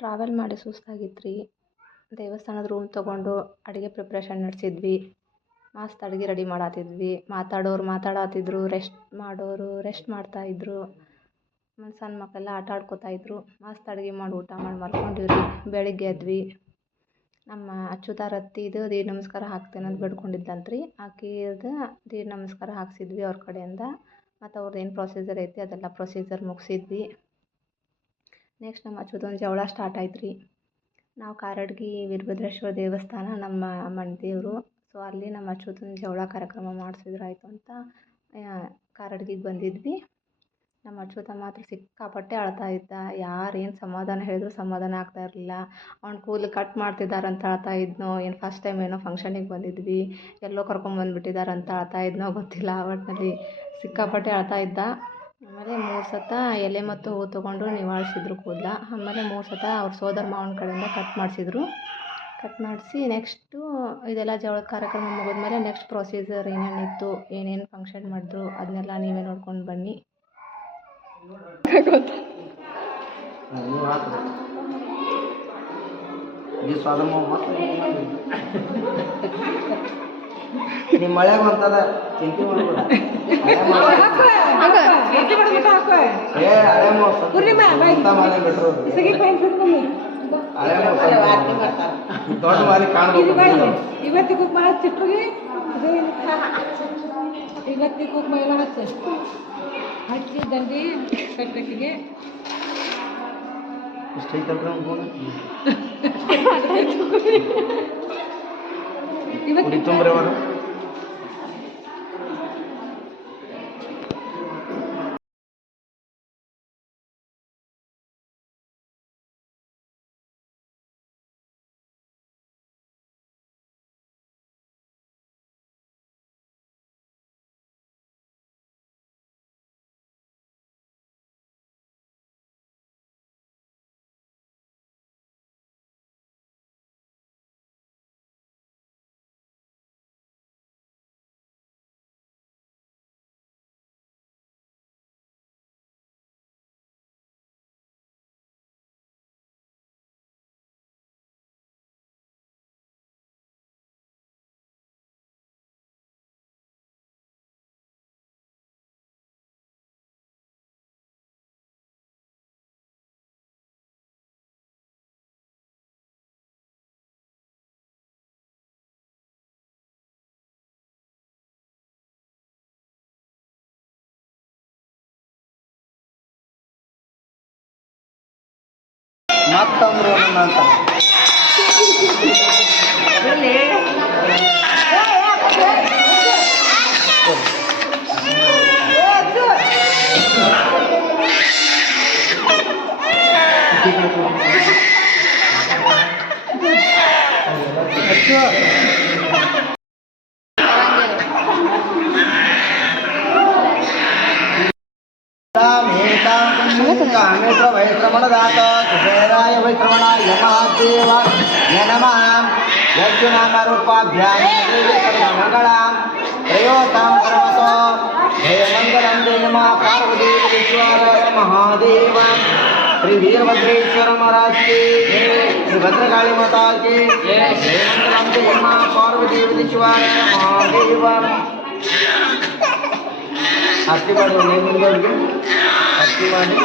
Travel ಮಾಡಿ ಸುಸ್ತಾಗಿತ್ತು ರೀ. ದೇವಸ್ಥಾನದ ರೂಮ್ ತೊಗೊಂಡು ಅಡುಗೆ ಪ್ರಿಪ್ರೇಷನ್ ನಡೆಸಿದ್ವಿ. ಮಸ್ತ್ ಅಡುಗೆ ರೆಡಿ ಮಾಡತ್ತಿದ್ವಿ. ಮಾತಾಡೋರು ಮಾತಾಡತ್ತಿದ್ರು, ರೆಸ್ಟ್ ಮಾಡೋರು ರೆಸ್ಟ್ ಮಾಡ್ತಾಯಿದ್ರು. ಸಣ್ಣ ಮಕ್ಕಳೆಲ್ಲ ಆಟ ಆಡ್ಕೋತಾ ಇದ್ರು. ಮಸ್ತ್ ಅಡುಗೆ ಮಾಡಿ ಊಟ ಮಾಡಿ ಮಲ್ಕೊಂಡಿವಿ ರೀ. ಬೆಳಿಗ್ಗೆ ಎದ್ವಿ. ನಮ್ಮ ಅಚ್ಚುತಾರತ್ತಿದು ದೀಡ್ ನಮಸ್ಕಾರ ಹಾಕ್ತೇನಂತ ಬೇಡ್ಕೊಂಡಿದ್ಲಂತ್ರಿ. ಆಕಿದು ದೀಡ್ ನಮಸ್ಕಾರ ಹಾಕ್ಸಿದ್ವಿ ಅವ್ರ ಕಡೆಯಿಂದ. ಮತ್ತು ಅವ್ರದ್ದು ಏನು ಪ್ರೊಸೀಜರ್ ಐತಿ ಅದೆಲ್ಲ ಪ್ರೊಸೀಜರ್ ಮುಗಿಸಿದ್ವಿ. ನೆಕ್ಸ್ಟ್ ನಮ್ಮ ಅಚ್ಚುತನ ಜವಳ ಸ್ಟಾರ್ಟ್ ಆಯ್ತು ರೀ. ನಾವು ಕಾರಡ್ಗಿ ವೀರಭದ್ರೇಶ್ವರ ದೇವಸ್ಥಾನ ನಮ್ಮ ಮನೆದೇವ್ರು. ಸೊ ಅಲ್ಲಿ ನಮ್ಮ ಅಚ್ಚುತನ ಜವಳ ಕಾರ್ಯಕ್ರಮ ಮಾಡಿಸಿದ್ರೆ ಆಯಿತು ಅಂತ ಕಾರಡ್ಗಿಗೆ ಬಂದಿದ್ವಿ. ನಮ್ಮ ಅಚ್ಚುತ ಮಾತ್ರ ಸಿಕ್ಕಾಪಟ್ಟೆ ಅಳ್ತಾ ಇದ್ದ. ಯಾರು ಏನು ಸಮಾಧಾನ ಹೇಳಿದ್ರು ಸಮಾಧಾನ ಆಗ್ತಾ ಇರಲಿಲ್ಲ. ಅವ್ನ ಕೂದಲು ಕಟ್ ಮಾಡ್ತಿದ್ದಾರಂತ ಅಳ್ತಾ ಇದ್ನೋ, ಏನು ಫಸ್ಟ್ ಟೈಮ್ ಏನೋ ಫಂಕ್ಷನಿಗೆ ಬಂದಿದ್ವಿ, ಎಲ್ಲೋ ಕರ್ಕೊಂಬಂದುಬಿಟ್ಟಿದ್ದಾರಂತ ಅಳ್ತಾ ಇದ್ನೋ ಗೊತ್ತಿಲ್ಲ. ಒಟ್ಟಿನಲ್ಲಿ ಸಿಕ್ಕಾಪಟ್ಟೆ ಅಳ್ತಾ ಇದ್ದ. ಆಮೇಲೆ 3 ಸತ ಎಲೆ ಮತ್ತು ಹೂ ತೊಗೊಂಡು ನಿವಾಳಿಸಿದ್ರು ಕೂದಲ. ಆಮೇಲೆ 3 ಸತ ಅವ್ರ ಸೋದರ ಮಾವನ ಕಡೆಯಿಂದ ಕಟ್ ಮಾಡಿಸಿ ನೆಕ್ಸ್ಟು ಇದೆಲ್ಲ ಜವಳದ ಕಾರ್ಯಕ್ರಮ ಮುಗಿದ್ಮೇಲೆ ನೆಕ್ಸ್ಟ್ ಪ್ರೊಸೀಜರ್ ಏನೇನಿತ್ತು, ಏನೇನು ಫಂಕ್ಷನ್ ಮಾಡಿದ್ರು ಅದನ್ನೆಲ್ಲ ನೀವೇ ನೋಡ್ಕೊಂಡು ಬನ್ನಿ. ನಿಮ್ಮ ಮಳೆ ಬಂತದ ಚಿಂತೆ ಮಾಡ್ಬೇಡ. ದೊಡ್ಡ ಮಾಲಿ ಕಾಣ್ಬೇಕು. ಇವತ್ತಿ ಕುಕ್ಮ ಹಚ್ಚಿಟ್ರಿಗೆ ಇವತ್ತಿ ಕುಕ್ಮ ಎಲ್ಲ ಹಚ್ಚಿ ದಂಡಿ ಕಟ್ಟಕಿಗೆ ಇವತ್ತು ತುಂಬ್ರಿ ಅವರು ಮತ್ತೊಂದು ಅಂತ कामेश्वर वैश्रवणदात कुबेराय वैश्रवणाय महादेव नमः दक्षिणारूपाभ्यां मंगलां त्रयोतां सर्वतो जय मंगलं जय मा पार्वती विश्वाराय महादेव श्री वीरभद्रेश्वर महाराज की श्री भद्रकाली माता की जय मंगलं जय मा पार्वती विश्वाराय महादेव आरती माडो नहीं मुंदे आरती ಮಾಡಿ